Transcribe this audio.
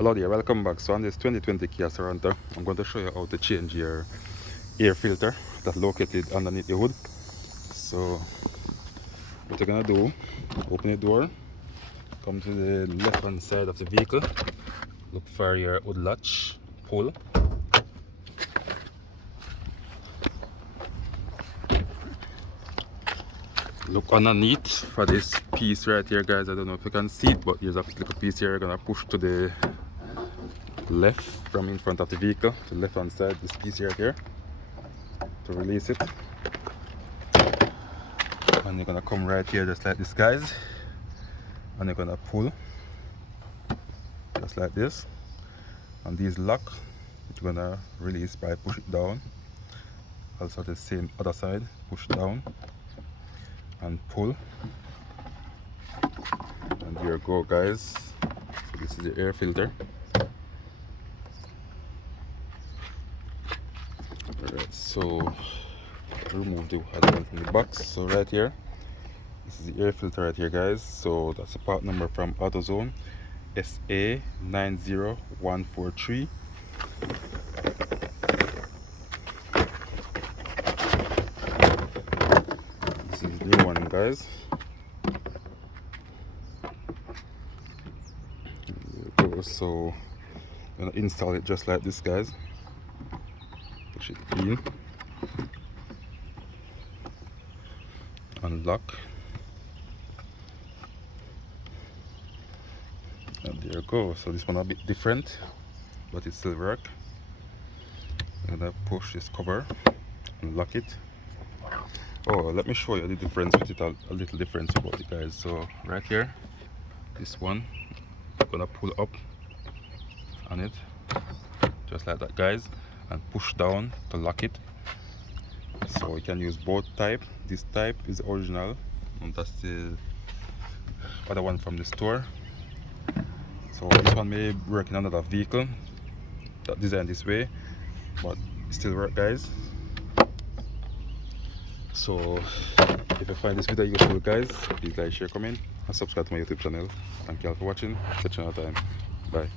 Hello there, welcome back. So on this 2020 Kia Sorento, I'm going to show you how to change your air filter that's located underneath the hood. So what you're going to do, open the door, come to the left hand side of the vehicle, look for your hood latch, pull. Look underneath for this piece right here, guys. I don't know if you can see it, but there's a little piece here. You're going to push to the left from in front of the vehicle, to the left hand side, this piece right here, to release it. And you're gonna come right here just like this, guys, and you're gonna pull just like this, and these lock, you're gonna release by push it down. Also the same other side, push down and pull, and there you go, guys. So this is the air filter. Alright, so remove the other one from the box. So right here, this is the air filter right here, guys. So that's the part number from AutoZone, SA90143. This is the new one, guys. There you go. So I'm gonna install it just like this, guys. Push it in, unlock, and there you go. So this one a bit different, but it still work. I'm gonna push this cover, unlock it. Oh, let me show you the difference with it, a little difference about it, guys. So right here, this one, I'm gonna pull up on it just like that, guys, and push down to lock it. So you can use both type. This type is the original, and that's the other one from the store. So this one may work in another vehicle that designed this way, but it still work, guys. So if you find this video useful, guys, please like, share, comment, and subscribe to my YouTube channel. Thank you all for watching. Catch you another time. Bye.